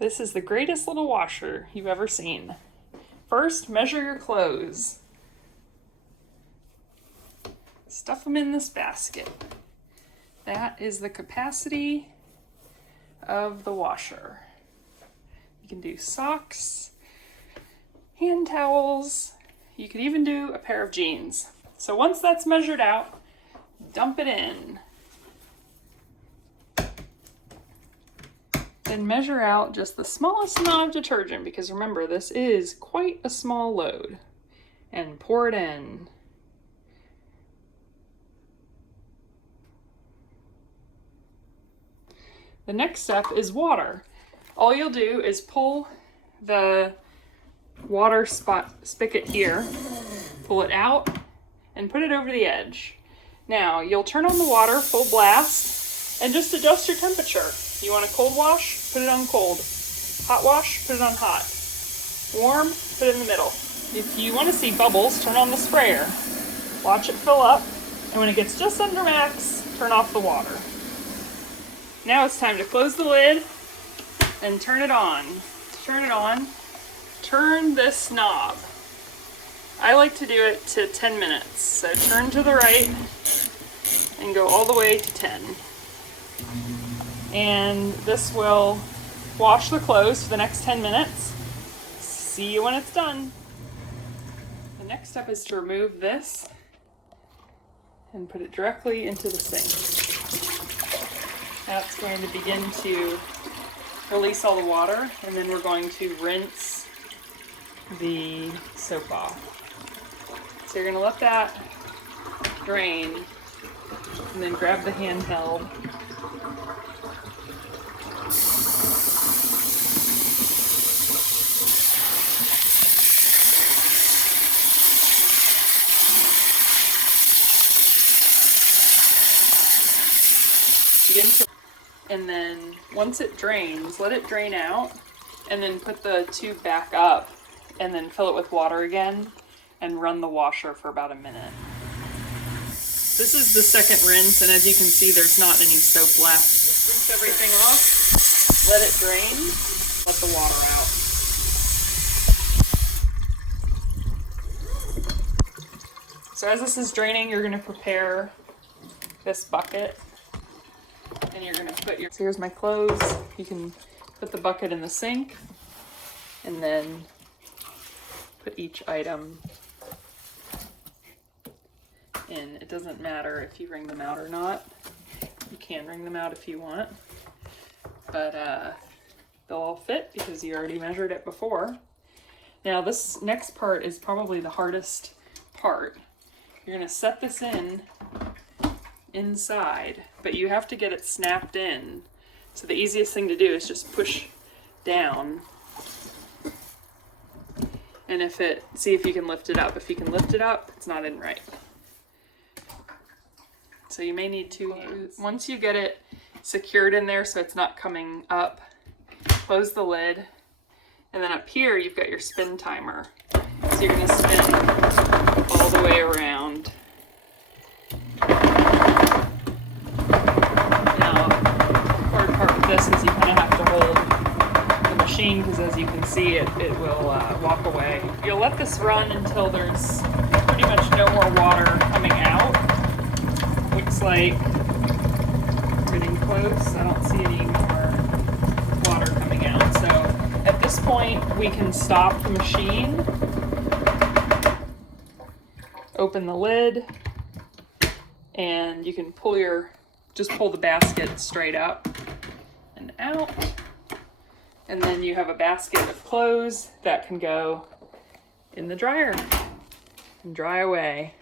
This is the greatest little washer you've ever seen. First, measure your clothes. Stuff them in this basket. That is the capacity of the washer. You can do socks, hand towels, you could even do a pair of jeans. So once that's measured out, dump it in. Then measure out just the smallest amount of detergent, because remember, this is quite a small load, and pour it in. The next step is water. All you'll do is pull the water spigot here, pull it out, and put it over the edge. Now, you'll turn on the water full blast and just adjust your temperature. You want a cold wash? Put it on cold. Hot wash? Put it on hot. Warm? Put it in the middle. If you want to see bubbles, turn on the sprayer. Watch it fill up, and when it gets just under max, turn off the water. Now it's time to close the lid and turn it on. To turn it on, turn this knob. I like to do it to 10 minutes. So turn to the right and go all the way to 10. And this will wash the clothes for the next 10 minutes. See you when it's done. The next step is to remove this and put it directly into the sink. That's going to begin to release all the water, and then we're going to rinse the soap off. So you're going to let that drain, and then grab the handheld. And then once it drains, let it drain out, and then put the tube back up, and then fill it with water again, and run the washer for about a minute. This is the second rinse, and as you can see, there's not any soap left. Just rinse everything off, let it drain, let the water out. So as this is draining, you're going to prepare this bucket. And you're gonna put your, so here's my clothes. You can put the bucket in the sink and then put each item in. It doesn't matter if you wring them out or not. You can wring them out if you want, but they'll all fit because you already measured it before. Now this next part is probably the hardest part. You're gonna set this in inside, but you have to get it snapped in. So the easiest thing to do is just push down, and see if you can lift it up. If you can lift it up, it's not in right. So you may need 2 hands. Once you get it secured in there so it's not coming up, close the lid, and then up here you've got your spin timer. So you're going to spin all the way around. This is you kind of have to hold the machine, because as you can see, it will walk away. You'll let this run until there's pretty much no more water coming out. Looks like getting close. I don't see any more water coming out. So at this point, we can stop the machine, open the lid, and you can just pull the basket straight up and out, and then you have a basket of clothes that can go in the dryer and dry away.